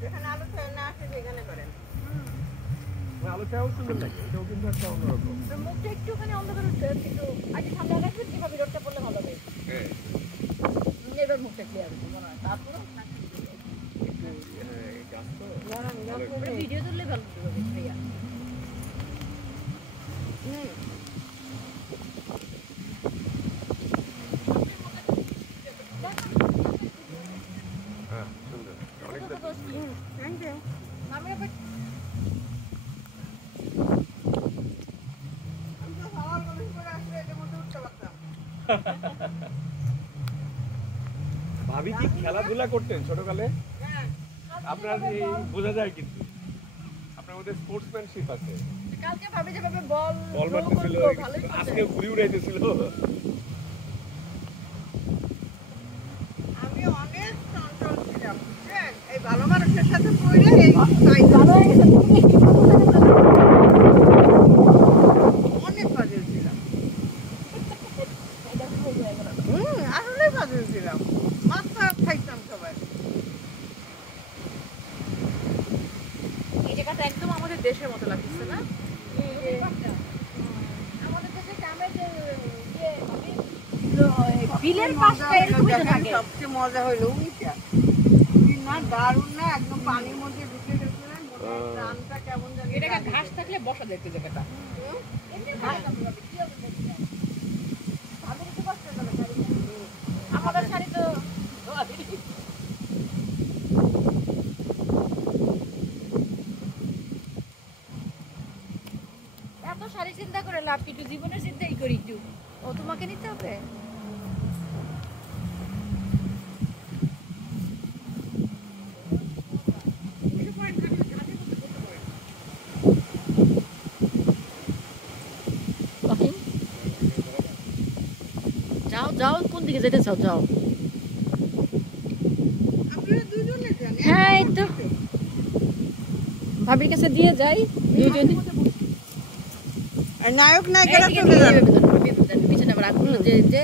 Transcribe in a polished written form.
যেখানে আলু চাই না আসে সেখানে করেন। আলু চাও সুন্দর লাগে, এটাও কিন্তু একটা অন্যরকম। মুখটা একটুখানি অন্ধকার হচ্ছে, কিন্তু আগে ঠান্ডা রাখবেন, কিভাবে রোদটা পড়লে ভালো হবে। হ্যাঁ এবার মুখটা ক্লিয়ার হচ্ছে মনে হয়। তারপরে ভিডিও তুললে ভালো হবে ভাইয়া। হ্যাঁ সুন্দর, অনেক থ্যাংক ইউ। আমি আবার ভাবি কি খেলাধুলা করতেন ছোটকালে? আপনার এই বোঝা যায়, কিন্তু আপনার মধ্যে স্পোর্টসম্যানশিপ আছে। কালকে ভাবি যেভাবে বল মারতেছিল, আজকে ঘুরি উড়াইতেছিল। আমি অনেক চঞ্চল ছিলাম, বুঝছেন? এই ভালো মানুষের সাথে পড়ে এই ভালো হয়ে গেছে। অনেক ফাজিল ছিলাম। আসলে ফাজিল ছিলাম, মাথা খাইতাম সবাই। এই জায়গাটা একদম আমাদের দেশের মতো লাগছে না? আমাদের দেশে গ্রামের যে বিলের পাশটা এরকমই তো থাকে। সবচেয়ে মজা হইলো ওইটা, না দারুণ না, একদম পানির মধ্যে ঢুকে গেছিলেন, রানটা কেমন জানি। এটা ঘাস থাকলে বসা দেখতে জায়গাটা এমনি ঘাস আমরা কি হবে দেখতে আমাদের তো কষ্ট হলো শাড়ি, আমাদের শাড়ি তো এত শাড়ি চিন্তা করে লাভ কি, জীবনের চিন্তাই করি একটু। ও তোমাকে নিতে হবে। যাও যাও, কোন দিকে যেতে চাও যাও। হ্যাঁ এই তো ভাবির কাছে দিয়ে যাই দুজনে। নায়ক নায়িকারা চলে যাবে পিছনে আবার আগুন যে